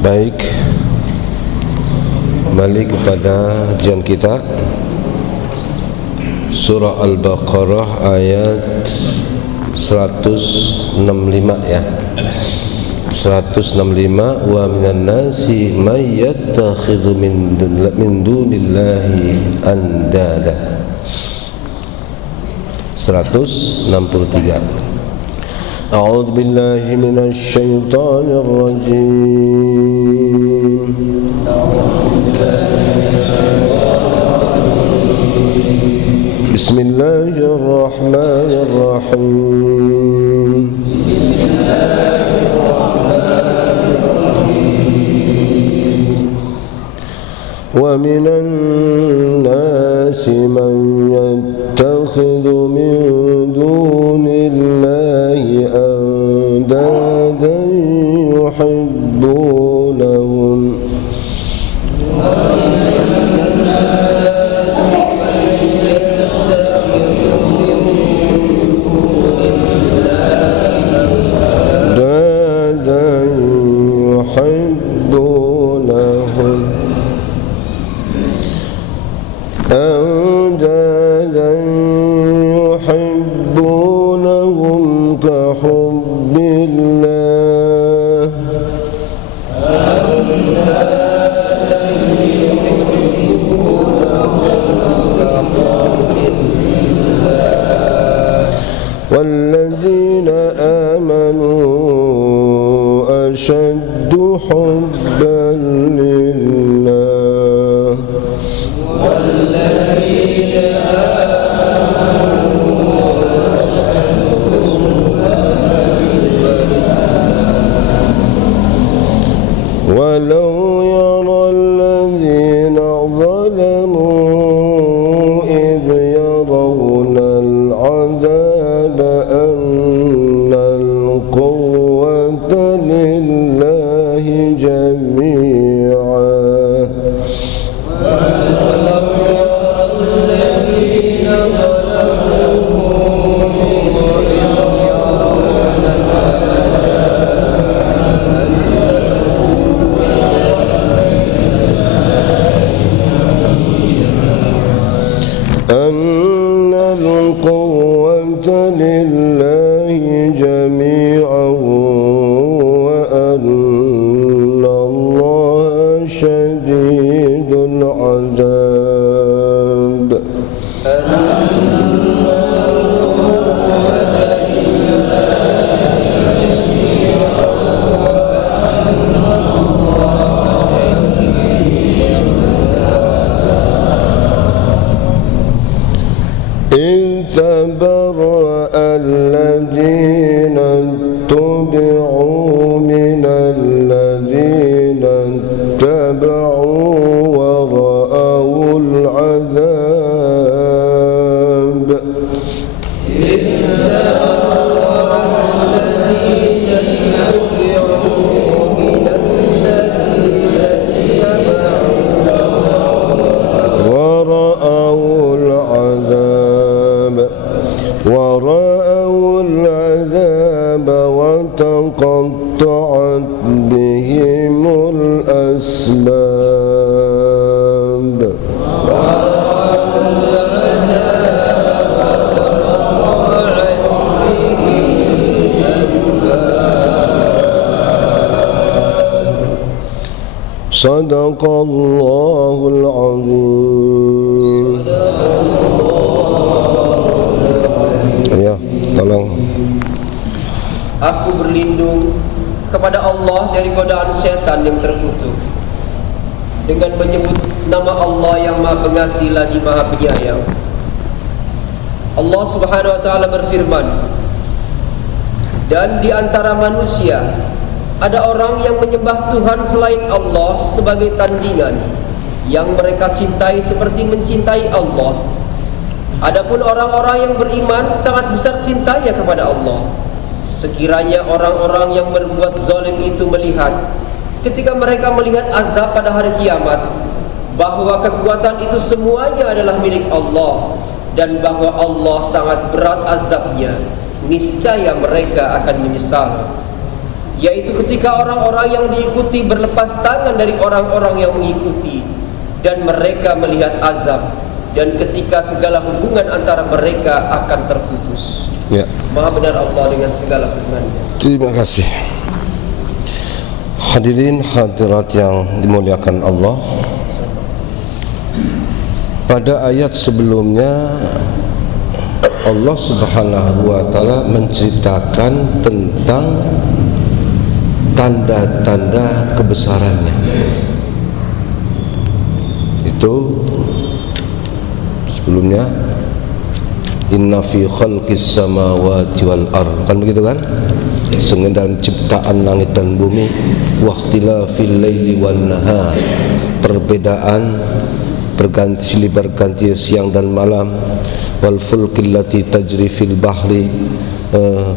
Baik, kembali kepada kajian kita Surah Al-Baqarah ayat 165 ya. 165 wa minan nasi may yattakhidhu min dunillahi andada. 163. A'udzu billahi minasy syaithanir rajim. Bismillahirrahmanirrahim. Wa minan nasi man yattakhidhu min dunillahi andadan yuhibbunahum كحب الله والذين آمنوا أشد حبا لله ولو يرى الذين ظلموا إذ يرون العذاب أن القوة لله جميعا أن القوة لله جميعا وأن الله شديد العذاب إذ تبرأ الذين اتبعوا من الذين اتبعوا ورأوا العذاب ورأوا العذاب وتقطعت بهم الأسباب صدق الله العظيم. Ya, tolong. Aku berlindung kepada Allah dari godaan syaitan yang terkutuk dengan menyebut nama Allah yang Maha Pengasih lagi Maha Penyayang. Allah Subhanahu wa taala berfirman, dan di antara manusia ada orang yang menyembah Tuhan selain Allah sebagai tandingan yang mereka cintai seperti mencintai Allah. Adapun orang-orang yang beriman sangat besar cintanya kepada Allah. Sekiranya orang-orang yang berbuat zalim itu melihat, ketika mereka melihat azab pada hari kiamat, bahwa kekuatan itu semuanya adalah milik Allah, dan bahwa Allah sangat berat azabnya, niscaya mereka akan menyesal. yaitu ketika orang-orang yang diikuti berlepas tangan dari orang-orang yang mengikuti, dan mereka melihat azab, dan ketika segala hubungan antara mereka akan terputus. Ya. Maha benar Allah dengan segala firman-Nya. Terima kasih. Hadirin hadirat yang dimuliakan Allah, pada ayat sebelumnya Allah Subhanahu wa taala menceritakan tentang tanda-tanda kebesarannya. Itu sebelumnya, inna fi khalqis samawati wal ard, kan begitu kan? Sungguh dalam ciptaan langit dan bumi, waqtilafil laili wan nahar, perbedaan berganti silih berganti siang dan malam, wal fulkil lati tajri fil bahri,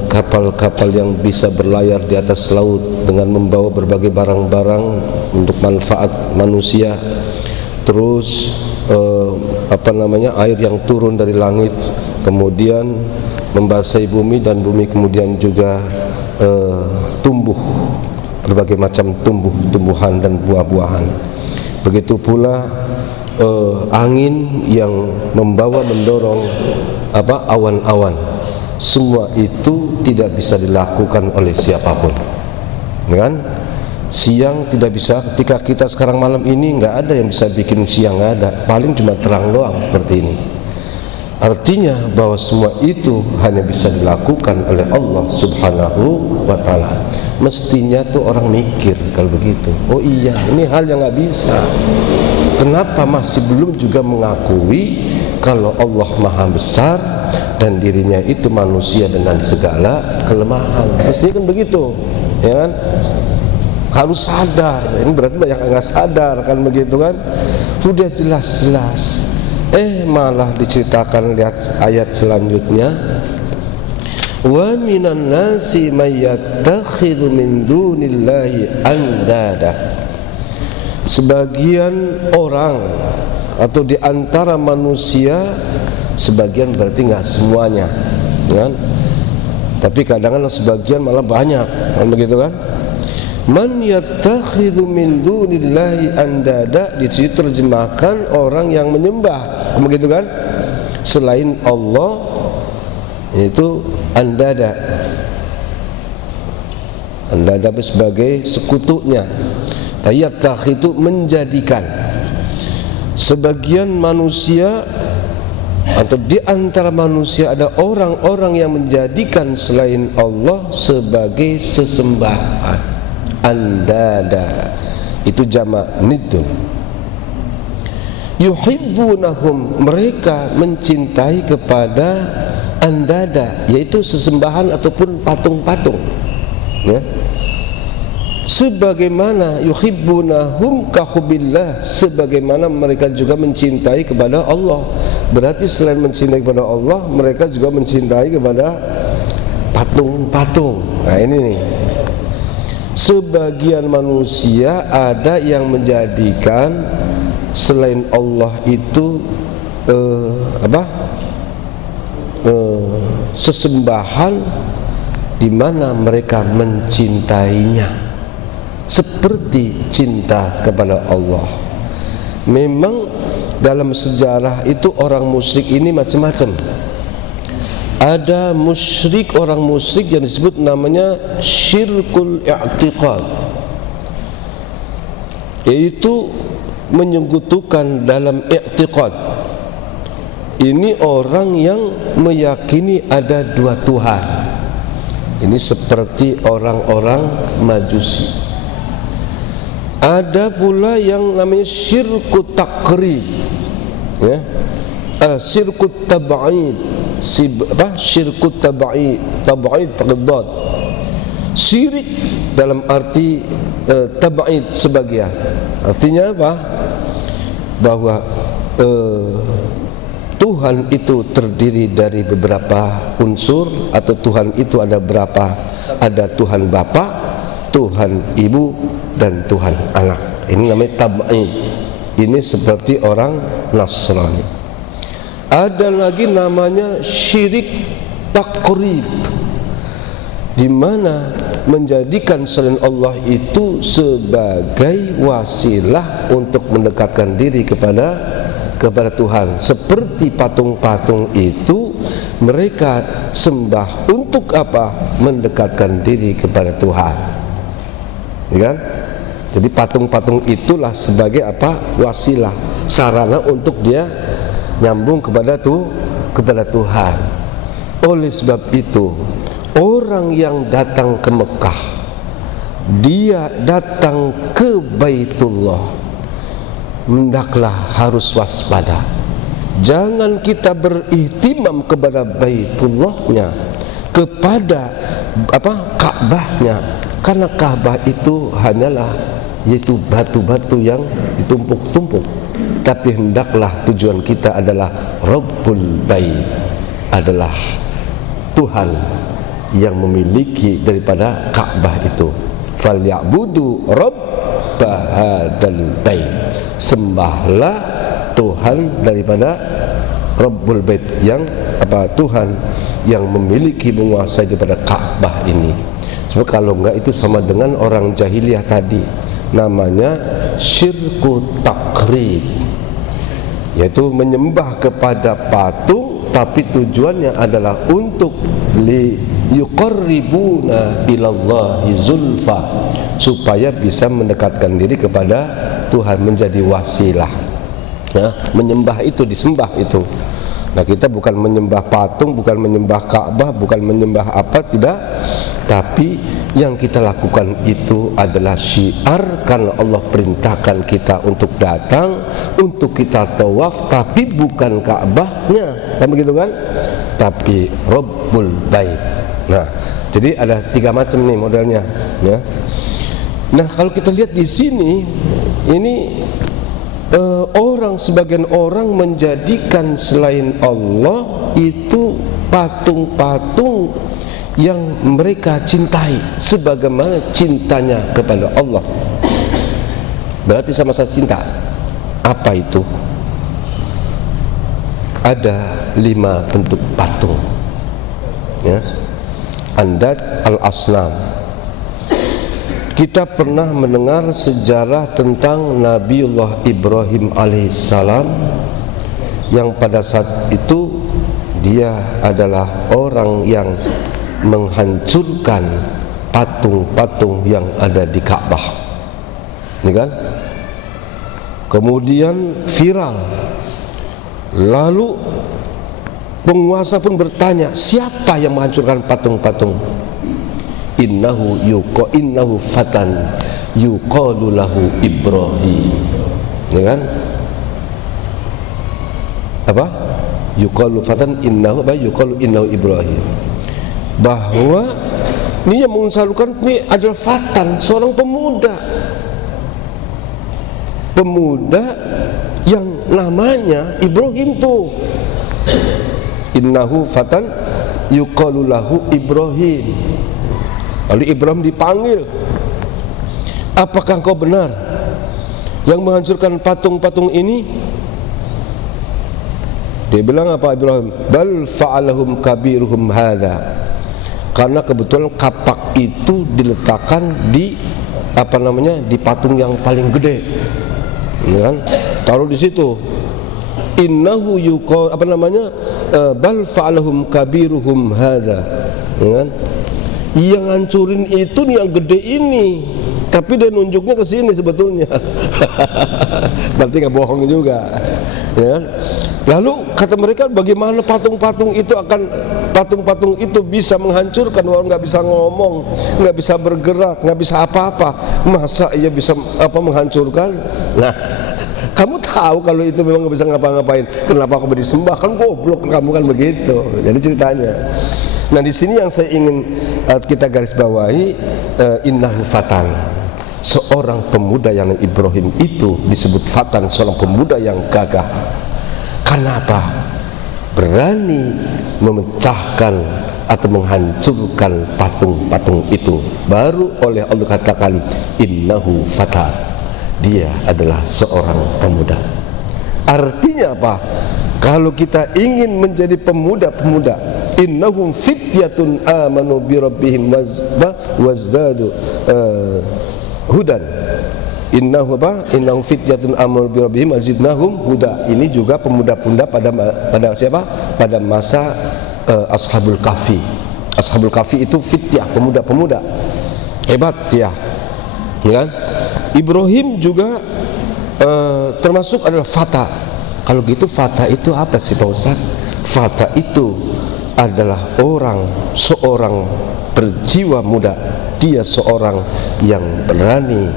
kapal-kapal yang bisa berlayar di atas laut dengan membawa berbagai barang-barang untuk manfaat manusia. Terus air yang turun dari langit kemudian membasahi bumi, dan bumi kemudian juga tumbuh berbagai macam tumbuhan dan buah-buahan. Begitu pula angin yang mendorong awan-awan. Semua itu tidak bisa dilakukan oleh siapapun, kan? Siang tidak bisa, ketika kita sekarang malam ini nggak ada yang bisa bikin siang, nggak ada, paling cuma terang doang seperti ini. Artinya bahwa semua itu hanya bisa dilakukan oleh Allah Subhanahu wa taala. Mestinya tuh orang mikir kalau begitu, oh iya, ini hal yang nggak bisa. Kenapa masih belum juga mengakui kalau Allah Maha Besar dan dirinya itu manusia dengan segala kelemahan? Mestinya kan begitu, ya kan? Harus sadar. Ini berarti banyak yang nggak sadar, kan begitu kan? Sudah jelas-jelas, malah diceritakan, lihat ayat selanjutnya, wa minan nasi may yattakhidhu min dunillahi andada. Sebagian orang atau di antara manusia, sebagian berarti nggak semuanya, kan? Tapi kadang-kadang sebagian malah banyak, kan begitu kan? Man yattakhidhu min dunillahi andada, diterjemahkan orang yang menyembah, begitu kan? Selain Allah, itu andada. Andada sebagai sekutunya. Yattakhidhu itu menjadikan. Sebagian manusia atau di antara manusia ada orang-orang yang menjadikan selain Allah sebagai sesembahan. Andada itu jamak nidun. Yuhibbunahum, mereka mencintai kepada andada, yaitu sesembahan ataupun patung-patung, ya. Sebagaimana yuhibbunahum kahubbillah, sebagaimana mereka juga mencintai kepada Allah. Berarti selain mencintai kepada Allah, mereka juga mencintai kepada patung-patung. Nah ini nih, sebagian manusia ada yang menjadikan selain Allah itu sesembahan di mana mereka mencintainya seperti cinta kepada Allah. Memang dalam sejarah itu orang musyrik ini macam-macam. Ada musyrik, orang musyrik yang disebut namanya syirkul i'tiqad, yaitu menyekutukan dalam i'tiqad. Ini orang yang meyakini ada dua Tuhan. Ini seperti orang-orang Majusi. Ada pula yang namanya syirkut takrib, ya, syirkut tab'id, syirkut tab'id pakai dad. Syirik dalam arti tab'id sebagian. Artinya apa? Bahwa Tuhan itu terdiri dari beberapa unsur, atau Tuhan itu ada berapa? Ada Tuhan Bapa, Tuhan Ibu, dan Tuhan Anak. Ini namanya tab'id. Ini seperti orang Nasrani. Ada lagi namanya syirik takrib, di mana menjadikan selain Allah itu sebagai wasilah untuk mendekatkan diri kepada Tuhan. Seperti patung-patung itu mereka sembah untuk apa? Mendekatkan diri kepada Tuhan, ya kan? Jadi patung-patung itulah sebagai apa? Wasilah, sarana untuk dia nyambung kepada Tuhan. Oleh sebab itu, orang yang datang ke Mekah, dia datang ke Baitullah, hendaklah harus waspada. Jangan kita berihtimam kepada Baitullahnya, kepada apa? Ka'bahnya, karena Ka'bah itu hanyalah yaitu batu-batu yang ditumpuk-tumpuk. Tapi hendaklah tujuan kita adalah Rabbul Bait, adalah Tuhan yang memiliki daripada Ka'bah itu. Falyabudu rabb hadzal bait, sembahlah Tuhan daripada Rabbul Bait, yang apa? Tuhan yang memiliki, menguasai daripada Ka'bah ini. Sebab kalau enggak itu sama dengan orang jahiliyah tadi, namanya syirku takrib, yaitu menyembah kepada patung tapi tujuannya adalah untuk li yuqarribuna ilallahi zulfa, supaya bisa mendekatkan diri kepada Tuhan, menjadi wasilah. Ya, menyembah itu, disembah itu. Nah, kita bukan menyembah patung, bukan menyembah Ka'bah, bukan menyembah apa, tidak. Tapi yang kita lakukan itu adalah syiar, karena Allah perintahkan kita untuk datang, untuk kita tawaf, tapi bukan Ka'bahnya, kan begitu kan? Tapi Rabbul Bait. Nah, jadi ada 3 macam nih modelnya, ya. Nah, kalau kita lihat di sini, ini sebagian orang menjadikan selain Allah itu patung-patung yang mereka cintai sebagaimana cintanya kepada Allah. Berarti sama-sama cinta. Apa itu? Ada 5 bentuk patung, ya. Andat al-asnam. Kita pernah mendengar sejarah tentang Nabiullah Ibrahim alaihissalam, yang pada saat itu dia adalah orang yang menghancurkan patung-patung yang ada di Ka'bah, ini kan? Kemudian viral, lalu penguasa pun bertanya, siapa yang menghancurkan patung-patung? Innahu fatan yuqalu lahu Ibrahim, ya kan? Apa? Yuqalu fatan yuqalu innahu Ibrahim. Bahwa ini yang mengusalkan ini adalah fatan, seorang pemuda yang namanya Ibrahim tuh. Innahu fatan yuqalu lahu Ibrahim. Lalu Ibrahim dipanggil, apakah engkau benar yang menghancurkan patung-patung ini? Dia bilang apa Ibrahim? Bal fa'alahum kabiruhum hadza. Karena kebetulan kapak itu diletakkan di di patung yang paling gede, ya kan? Taruh di situ. Innahu yuqal bal fa'alahum kabiruhum hadza, ya kan? Yang ngancurin itu nih yang gede ini, tapi dia nunjuknya ke sini sebetulnya. Berarti nggak bohong juga, ya kan? Lalu kata mereka, bagaimana patung-patung itu bisa menghancurkan orang, nggak bisa ngomong, nggak bisa bergerak, nggak bisa apa-apa, masa ia bisa menghancurkan? Nah, kamu tahu kalau itu memang nggak bisa ngapa-ngapain, kenapa kamu disembah? Kan goblok kamu, kan begitu. Jadi ceritanya. Nah, di sini yang saya ingin kita garis bawahi, innahu fatan, seorang pemuda yang Ibrahim itu disebut fatan, seorang pemuda yang gagah. Karena apa? Berani memecahkan atau menghancurkan patung-patung itu. Baru oleh Allah katakan innahu fatan, dia adalah seorang pemuda. Artinya apa? Kalau kita ingin menjadi pemuda-pemuda, innahum fityatun amanu bi rabbihim wazdadu hudan. Innahum fityatun amanu bi rabbihim wazidnahum huda. Ini juga pemuda-pemuda pada siapa? Pada masa Ashabul Kahfi. Ashabul Kahfi itu fityah, pemuda-pemuda hebat ya kan? Ibrahim juga termasuk adalah fata. Kalau gitu fata itu apa sih Pak Ustaz? Fata itu adalah seorang berjiwa muda. Dia seorang yang berani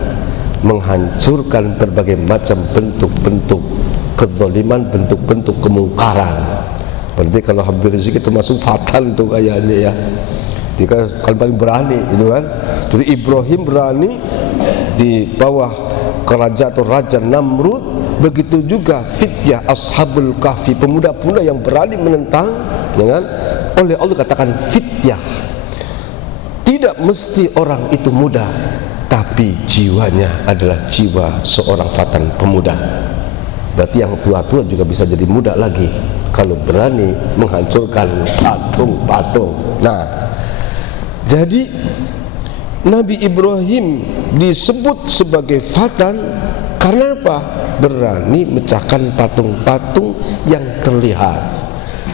menghancurkan berbagai macam bentuk-bentuk kezaliman, bentuk-bentuk kemungkaran. Berarti kalau Habib Rizik termasuk fatan tuh kayaknya ya. Dia kan paling berani itu kan. Jadi Ibrahim berani di bawah kerajaan atau raja Namrud. Begitu juga fityah Ashabul Kahfi, pemuda-pemuda yang berani menentang, ya kan? Oleh Allah katakan fityah. Tidak mesti orang itu muda, tapi jiwanya adalah jiwa seorang fatan pemuda. Berarti yang tua-tua juga bisa jadi muda lagi kalau berani menghancurkan patung-patung. Nah, jadi Nabi Ibrahim disebut sebagai fatan karena apa? Berani mecahkan patung-patung yang terlihat.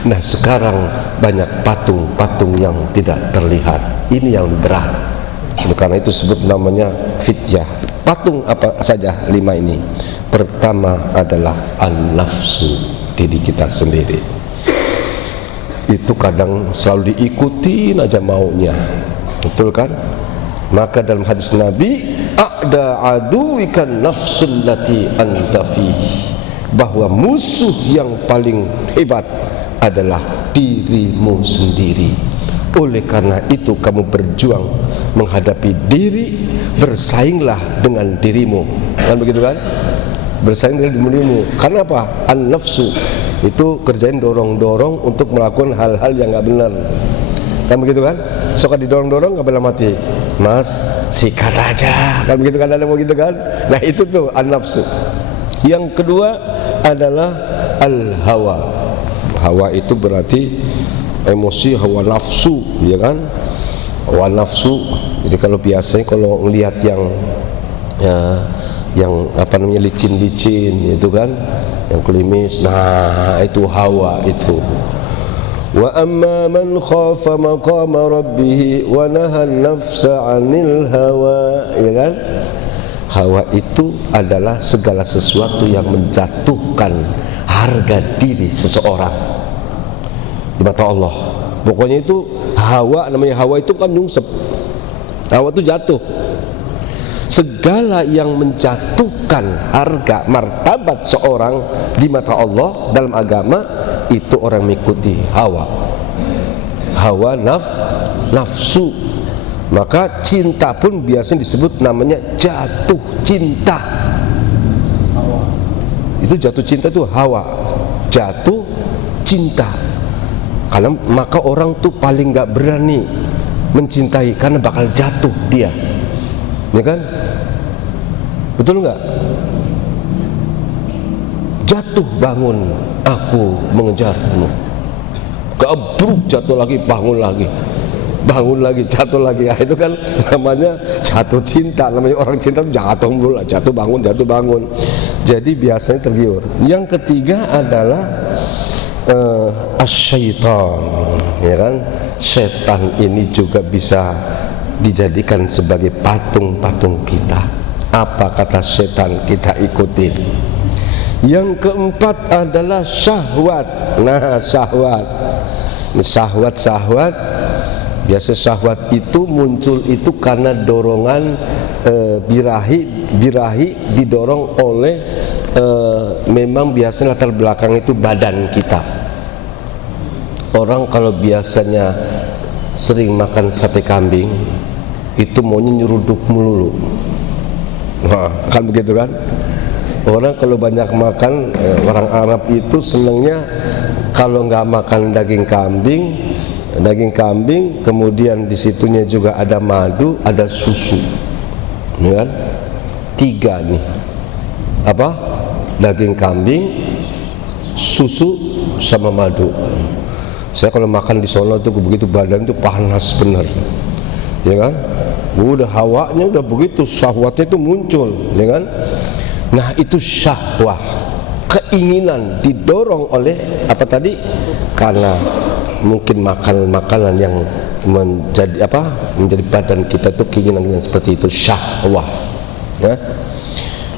Nah, sekarang banyak patung-patung yang tidak terlihat. Ini yang berat. Karena itu sebut namanya fityah. Patung apa saja 5 ini? Pertama adalah an-nafsu, diri kita sendiri. Itu kadang selalu diikuti aja maunya. Betul kan? Maka dalam hadis Nabi, a'da aduikan nafsul lati anta fihi, bahwa musuh yang paling hebat adalah dirimu sendiri. Oleh karena itu kamu berjuang menghadapi diri, bersainglah dengan dirimu. Kan begitu kan? Bersaing dengan dirimu. Karena apa? An-nafsu itu kerjain dorong-dorong untuk melakukan hal-hal yang enggak benar. Kan begitu kan? Suka didorong-dorong enggak boleh mati. Mas, sikat aja. Kan begitu kan, ada begitu kan? Nah, itu tuh an-nafsu. Yang kedua adalah al-hawa. Hawa itu berarti emosi, hawa nafsu, ya kan? Hawa nafsu. Jadi kalau biasanya kalau melihat yang apa namanya licin-licin itu kan, yang klimis, nah itu hawa itu. Wa amma man khafa maqama rabbih wa naha an-nafsa 'anil hawa, ya kan? Hawa itu adalah segala sesuatu yang menjatuhkan harga diri seseorang di mata Allah. Pokoknya itu hawa, namanya hawa itu kan nyungsep. Hawa itu jatuh. Segala yang menjatuhkan harga martabat seorang di mata Allah dalam agama, itu orang mengikuti hawa. Hawa nafsu. Maka cinta pun biasanya disebut namanya jatuh cinta. Itu jatuh cinta itu hawa. Jatuh cinta. Karena maka orang tuh paling gak berani mencintai karena bakal jatuh dia. Ya kan? Betul enggak? Jatuh bangun, aku mengejarmu. Kebruk, jatuh lagi, bangun lagi. Bangun lagi, jatuh lagi. Ya, itu kan namanya jatuh cinta. Namanya orang cinta jatuh mulu lah, jatuh bangun. Jadi biasanya tergiur. Yang ketiga adalah asyaitan, ya kan? Setan ini juga bisa dijadikan sebagai patung-patung kita. Apa kata setan kita ikutin. Yang keempat adalah syahwat. Nah, syahwat. Syahwat. Biasa syahwat itu muncul itu karena dorongan birahi didorong oleh memang biasanya latar belakang itu badan kita. Orang kalau biasanya sering makan sate kambing, itu maunya nyeruduk melulu. Nah, kan begitu kan? Orang kalau banyak makan, orang Arab itu senangnya kalau nggak makan daging kambing, kemudian di situnya juga ada madu, ada susu, ya kan? 3 nih, apa? Daging kambing, susu, sama madu. Saya kalau makan di sono tuh begitu badan tuh panas bener, ya kan? Udah hawanya udah begitu, syahwatnya itu muncul, ya kan? Nah itu syahwah, keinginan didorong oleh apa tadi? Karena mungkin makanan yang menjadi menjadi badan kita tuh keinginan seperti itu, syahwah, ya.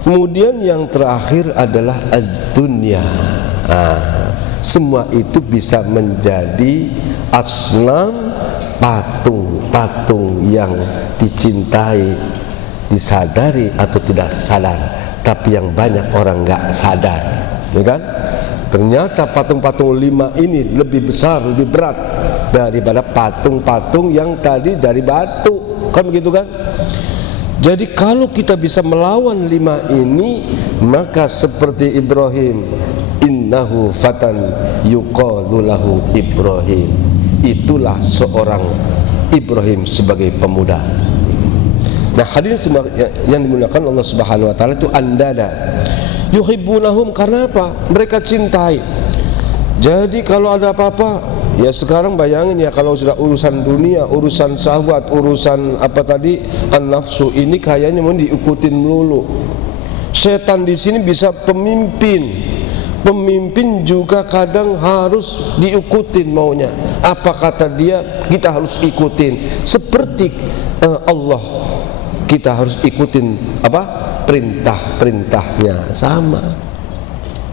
Kemudian yang terakhir adalah ad-dunya. Semua itu bisa menjadi asnam, patung-patung yang dicintai, disadari atau tidak sadar, tapi yang banyak orang nggak sadar, ya kan? Ternyata patung-patung 5 ini lebih besar, lebih berat daripada patung-patung yang tadi dari batu, kan begitu kan? Jadi kalau kita bisa melawan 5 ini, maka seperti Ibrahim, innahu fatan yuqalu lahu Ibrahim, itulah seorang Ibrahim sebagai pemuda. Nah, hadis yang dimuliakan Allah Subhanahu wa taala itu andada. Yuhibbunahum, karena apa? Mereka cintai. Jadi kalau ada apa-apa, ya sekarang bayangin ya, kalau sudah urusan dunia, urusan syahwat, urusan apa tadi, an-nafsu ini kayaknya mau diikutin melulu. Setan di sini bisa pemimpin juga kadang harus diikutin maunya. Apa kata dia, kita harus ikutin. Seperti Allah, kita harus ikutin perintah-perintahnya sama.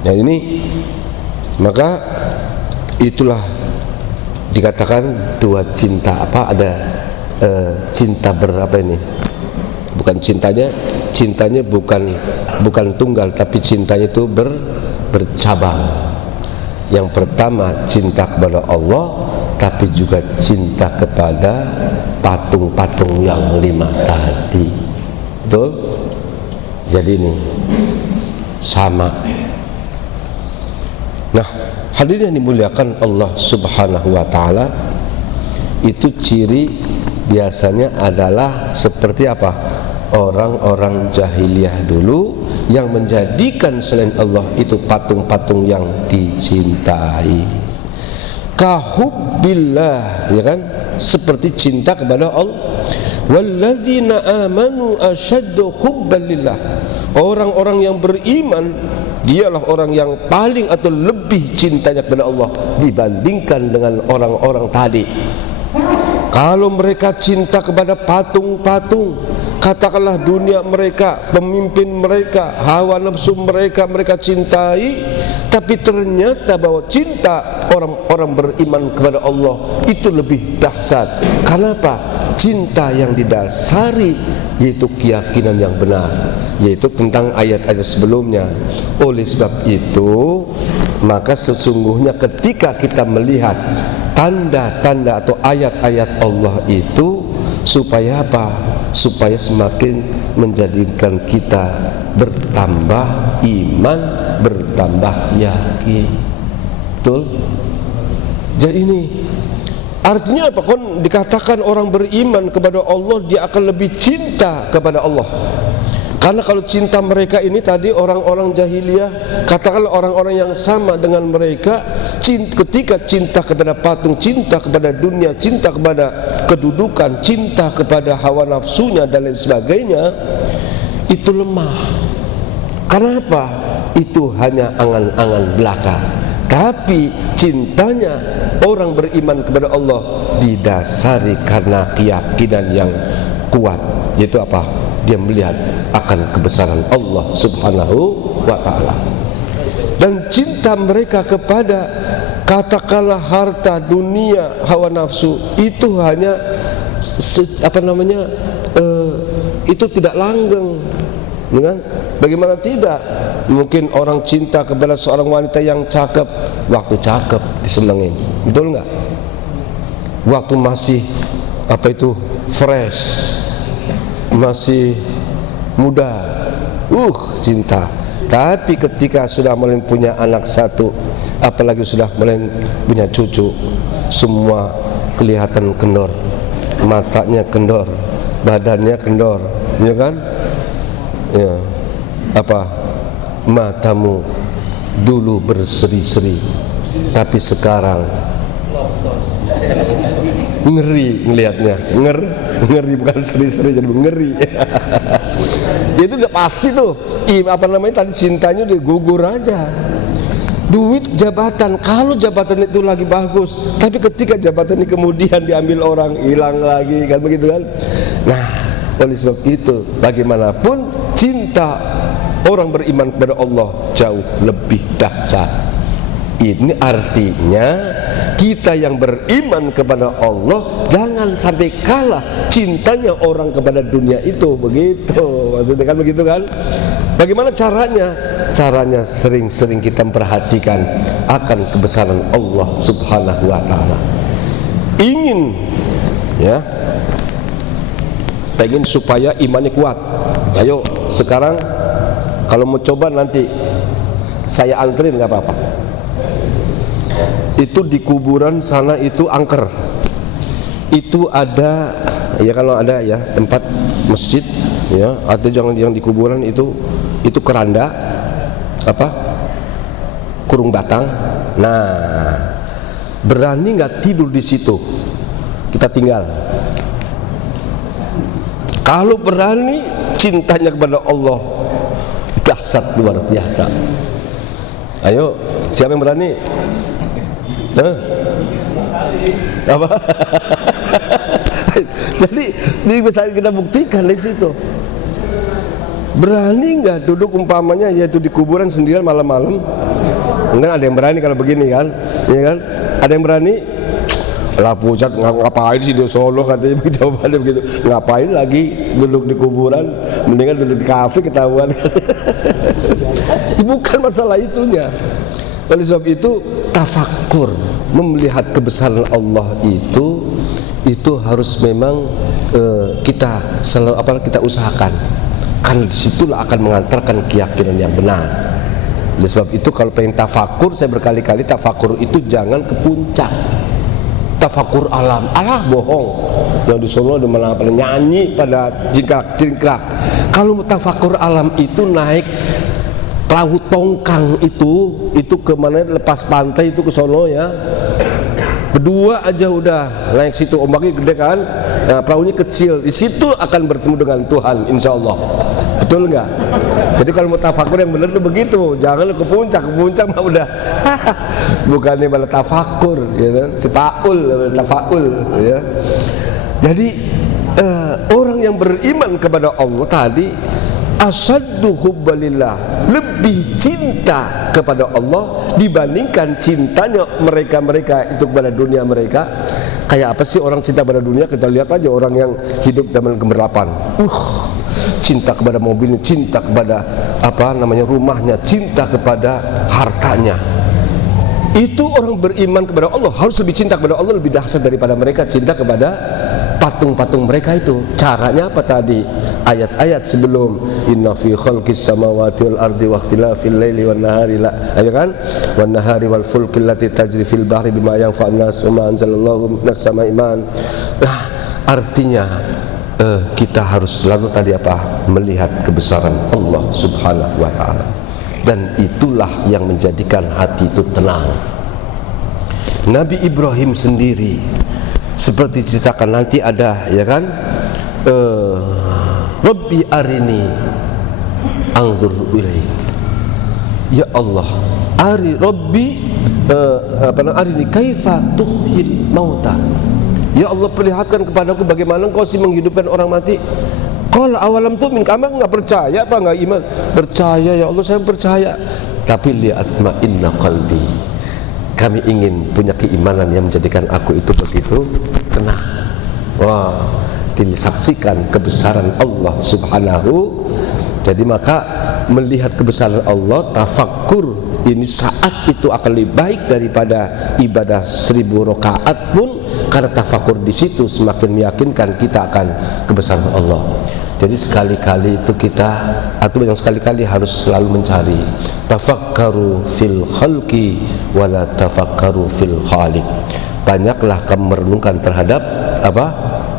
Nah ini, maka itulah dikatakan dua cinta. Ada cinta berapa ini? Bukan cintanya bukan tunggal, tapi cintanya itu bercabang. Yang pertama cinta kepada Allah, tapi juga cinta kepada patung-patung yang 5 tadi. Betul? Jadi ini sama. Nah, hadirin yang dimuliakan Allah Subhanahu wa taala, itu ciri biasanya adalah seperti apa? Orang-orang jahiliyah dulu yang menjadikan selain Allah itu patung-patung yang dicintai. Kahubbillah, ya kan? Seperti cinta kepada Allah. Walladzina amanu asyaddu hubban lillah. Orang-orang yang beriman dialah orang yang paling atau lebih cintanya kepada Allah dibandingkan dengan orang-orang tadi. Kalau mereka cinta kepada patung-patung, katakanlah dunia mereka, pemimpin mereka, hawa nafsu mereka, mereka cintai, tapi ternyata bahwa cinta orang-orang beriman kepada Allah itu lebih dahsyat. Kenapa? Cinta yang didasari yaitu keyakinan yang benar, yaitu tentang ayat-ayat sebelumnya. Oleh sebab itu, maka sesungguhnya ketika kita melihat tanda-tanda atau ayat-ayat Allah itu, supaya apa? Supaya semakin menjadikan kita bertambah iman, bertambah yakin. Betul? Jadi ini artinya apa? Kon dikatakan orang beriman kepada Allah, dia akan lebih cinta kepada Allah. Karena kalau cinta mereka ini tadi orang-orang jahiliyah, katakanlah orang-orang yang sama dengan mereka, ketika cinta kepada patung, cinta kepada dunia, cinta kepada kedudukan, cinta kepada hawa nafsunya dan lain sebagainya, itu lemah. Kenapa? Itu hanya angan-angan belaka. Tapi cintanya orang beriman kepada Allah didasari karena keyakinan yang kuat, yaitu apa? Dia melihat akan kebesaran Allah Subhanahu wa ta'ala. Dan cinta mereka kepada katakanlah harta, dunia, hawa nafsu, itu hanya itu tidak langgeng, kan? Bagaimana tidak? Mungkin orang cinta kepada seorang wanita yang cakep, waktu cakep disenengin, betul nggak? Waktu masih fresh, masih muda, cinta. Tapi ketika sudah mulai punya anak satu, apalagi sudah mulai punya cucu, semua kelihatan kendor, matanya kendor, badannya kendor, ya kan? Ya, matamu dulu berseri-seri, Tapi sekarang ngeri ngelihatnya, ngeri bukan seri-seri, jadi ngeri. Itu udah pasti tuh, tadi cintanya udah gugur aja. Duit, jabatan, kalau jabatan itu lagi bagus, tapi ketika jabatan ini kemudian diambil orang, hilang lagi, kan begitu kan? Nah, oleh sebab itu, bagaimanapun cinta orang beriman kepada Allah jauh lebih dahsyat. Ini artinya kita yang beriman kepada Allah jangan sampai kalah cintanya orang kepada dunia itu, begitu maksudnya, kan begitu kan? Bagaimana caranya? Caranya sering-sering kita memperhatikan akan kebesaran Allah Subhanahu wa ta'ala. Ingin pengen supaya imannya kuat. Ayo sekarang kalau mau coba nanti saya anterin, nggak apa-apa. Itu di kuburan sana itu angker. Itu ada kalau ada tempat masjid atau jangan yang di kuburan itu keranda kurung batang. Nah, berani nggak tidur di situ? Kita tinggal. Kalau berani, cintanya kepada Allah dahsyat luar biasa. Ayo, siapa yang berani? Apa? Jadi ini bisa kita buktikan di situ. Berani nggak duduk umpamanya yaitu di kuburan sendirian malam-malam? Enggak ada yang berani kalau begini kan? Iya kan? Ada yang berani? Lah pusat ngapain sih di Solo katanya, jawabannya begitu. Ngapain lagi duduk di kuburan? Mendingan duduk di kafe ketahuan. Bukan masalah itunya. Oleh sebab itu tafakkur, melihat kebesaran Allah itu harus memang kita selalu kita usahakan, karena disitulah akan mengantarkan keyakinan yang benar. Oleh sebab itu kalau pengen tafakkur, saya berkali-kali tafakkur itu jangan ke puncak. Tafakkur alam, bohong. Yang di Solo ada mana nyanyi pada jingkrak. Kalau tafakkur alam itu naik perahu tongkang itu ke mana, lepas pantai itu ke sono ya, berdua aja udah naik situ, ombaknya gede kan, nah, perahunya kecil, di situ akan bertemu dengan Tuhan insya Allah. Betul nggak? Jadi kalau mau tafakur yang benar tuh begitu, jangan ke puncak mah udah bukannya malah tafakur ya kan? Tafaul ya. Jadi orang yang beriman kepada Allah tadi asaddu hubbalillah, lebih cinta kepada Allah dibandingkan cintanya mereka itu kepada dunia mereka. Kayak apa sih orang cinta pada dunia? Kita lihat aja orang yang hidup zaman gemerlapan, cinta kepada mobilnya, cinta kepada rumahnya, cinta kepada hartanya. Itu orang beriman kepada Allah harus lebih cinta kepada Allah, lebih dahsyat daripada mereka cinta kepada patung-patung mereka itu. Caranya apa tadi? Ayat-ayat sebelum inna fi khalqis samawati wal ardi wa ikhtilafil laili wan nahari wan nahari wal fulki allati tajri fil bahri bima yanfa'un nas wa ma anzalallahu minas sama'i man. Nah, artinya kita harus selalu tadi melihat kebesaran Allah Subhanahu wa ta'ala, dan itulah yang menjadikan hati itu tenang. Nabi Ibrahim sendiri seperti ceritakan nanti ada Rabbi arini anzur ilaik. Ya Allah, arini kaifa tuhyil mauta. Ya Allah, perlihatkan kepadaku bagaimana engkau sih menghidupkan orang mati. Qala awalam tu'min, kamu enggak percaya apa enggak iman? Percaya ya Allah, saya percaya. Tapi li'atma'inna qalbi, kami ingin punya keimanan yang menjadikan aku itu begitu tenang. Wah, disaksikan kebesaran Allah Subhanahu. Jadi maka melihat kebesaran Allah, tafakkur ini saat itu akan lebih baik daripada ibadah 1000 rakaat pun, karena tafakkur di situ semakin meyakinkan kita akan kebesaran Allah. Jadi sekali-kali itu kita, atau yang sekali-kali harus selalu mencari tafakkaru fil khalqi wala tafakkaru fil khaliq. Banyaklah kamu merenungkan terhadap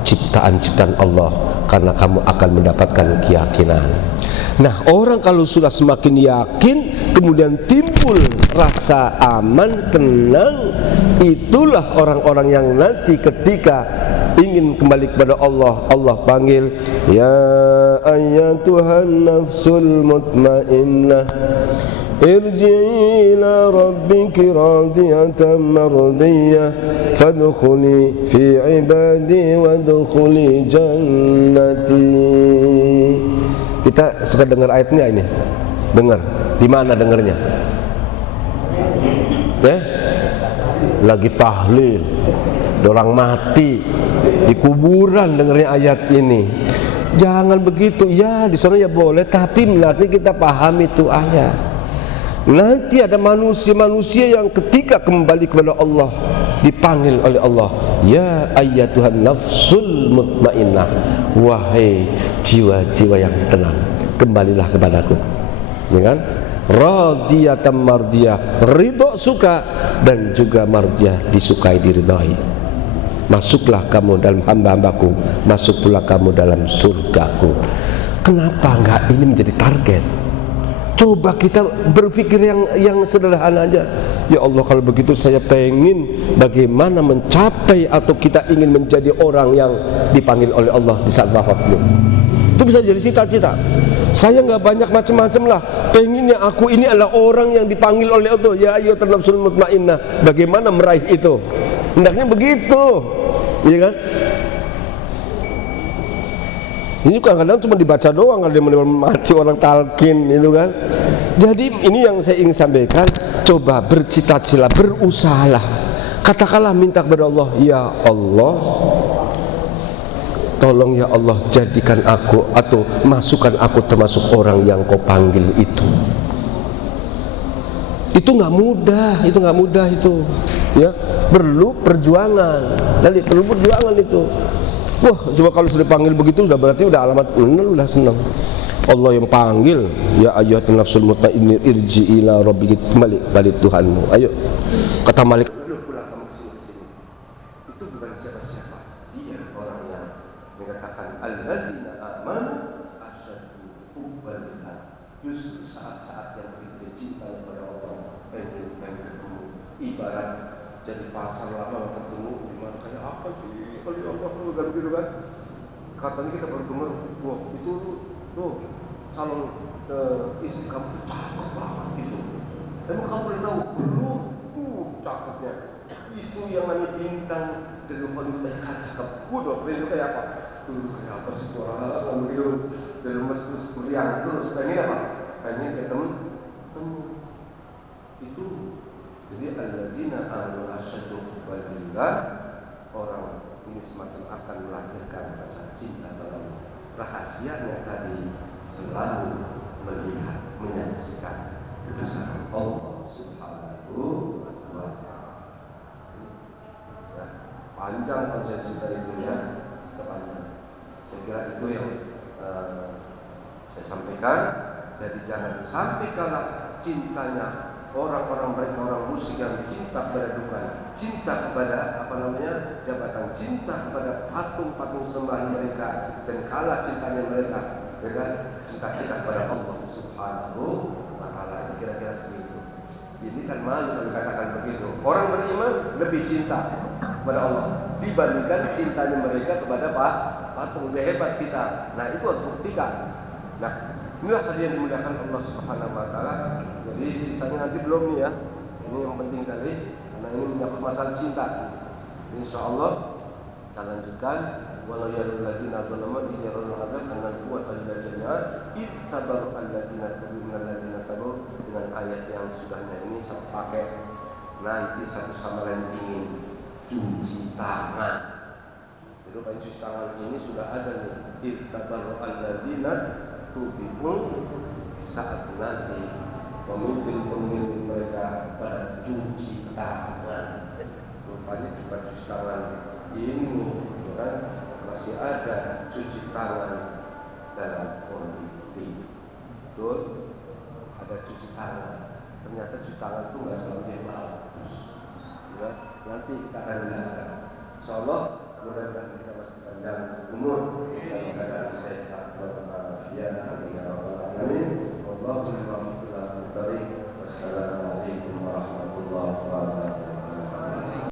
ciptaan-ciptaan Allah, karena kamu akan mendapatkan keyakinan. Nah, orang kalau sudah semakin yakin, kemudian timbul rasa aman, tenang, itulah orang-orang yang nanti ketika ingin kembali kepada Allah, Allah panggil, ya ayyatuhan nafsul mutmainnah irji'i ila rabbiki radiyatan mardiyah fadkhuli fi ibadi wadkhuli jannati. Kita suka dengar ayatnya ini? Dengar. Di mana dengarnya? Lagi tahlil, orang mati di kuburan dengarnya ayat ini. Jangan begitu. Ya, di sana ya boleh, tapi nanti kita pahami itu ayat. Nanti ada manusia-manusia yang ketika kembali kepada Allah dipanggil oleh Allah, ya ayyatuhan nafsul mutmainnah, wahai jiwa-jiwa yang tenang, kembalilah kepadaku. Ya kan? Radiyatan mardiyah, ridho suka, dan juga mardiyah disukai, diridhai. Masuklah kamu dalam hamba-hambaku, masuk pula kamu dalam surgaku. Kenapa enggak ini menjadi target? Coba kita berpikir yang sederhana aja. Ya Allah, kalau begitu saya pengen bagaimana mencapai atau kita ingin menjadi orang yang dipanggil oleh Allah di saat wafat. Itu bisa jadi cita-cita. Saya nggak banyak macam-macam lah. Pengennya aku ini adalah orang yang dipanggil oleh Allah. Ya ayyuhan nafsul mutmainnah. Bagaimana meraih itu? Hendaknya begitu, iya kan? Ini kadang-kadang cuma dibaca doang, ada yang mati orang talqin, itu kan. Jadi ini yang saya ingin sampaikan. Coba bercita-cita, berusahalah. Katakanlah, minta kepada Allah, ya Allah, tolong ya Allah jadikan aku atau masukkan aku termasuk orang yang kau panggil itu. Itu nggak mudah, itu ya, perlu perjuangan. Jadi perlu perjuangan itu. Wah, coba kalau sudah panggil begitu sudah berarti udah alamat benar, udah senang. Allah yang panggil, ya ayyuhan nafsul mutmainnah irji'i ila rabbiki, balik Tuhanmu. Ayo, kata Malik, pulang kamu ke sini. Itu bukan siapa-siapa, dia orang yang mengatakan alladzina amanu asyaddu hubban lillah. Justru saat-saat yang begitu cinta kepada Allah, pengen ketemu, ibarat jadi pacar lama ketemu, gimana kayak apa sih? Kalau Allah tuh kan gitu kan, katanya kita baru dengar, wah itu tuh calon istri kamu cakep banget itu. Emang kamu pernah tahu? Belum, cakepnya. Itu yang namanya bintang kehidupan kita cakep. Udah, itu kayak apa? Kayak apa sih orang begitu dalam masuk kuliah terus pengen apa? Pengen ketemu. Itu jadi alladzina amanu asyaddu hubban lillah, orang ini semakin akan melahirkan rasa cinta dalam rahasianya tadi, selalu melihat, menyaksikan kebesaran Allah Subhanahu wa Ta'ala. Ya, panjang konsep cinta itu ya, panjang. Saya kira itu yang saya sampaikan. Jadi jangan sampai kalah cintanya orang-orang mereka, orang musyrik yang cinta kepada Tuhan, cinta kepada jabatan, cinta kepada patung-patung sembah mereka, dan kalah cintanya mereka dengan cinta kita kepada Allah Subhanahu wa Ta'ala. Kira-kira segitu. Ini kan malu kalau dikatakan begitu. Orang beriman lebih cinta kepada Allah dibandingkan cintanya mereka kepada patung. Lebih hebat kita. Nah, itu harus buktikan. Nah, inilah tadi yang dimuliakan Allah Subhanahu wa Ta'ala. Jadi sisanya nanti belum nih ya. Ini yang penting tadi, karena ini menyangkut masalah cinta. Insyaallah kita lanjutkan. Walau yarul ladina zalamu yarul adzab karena kuat al-ladina ittabaru al-ladina tabi'una al-ladina tabu, dengan ayat yang sudahnya ini saya pakai. Nanti satu sama lain ingin cuci tangan. Jadi cuci tangan ini sudah ada nih. Ittabaru al-ladina tubi'un, saat nanti pemimpin-pemimpin mereka pada cuci tangan. Rupanya juga cuci tangan ini kan masih ada cuci tangan dalam politik. Betul? Ada cuci tangan. Ternyata cuci tangan itu nggak selalu bagus. Ya, nanti kita akan jelaskan. Insyaallah mudah-mudahan kita masih panjang umur dan keadaan sehat walafiat. Amin. Wallahu a'lam bishawab. Wassalamualaikum warahmatullahi wabarakatuh.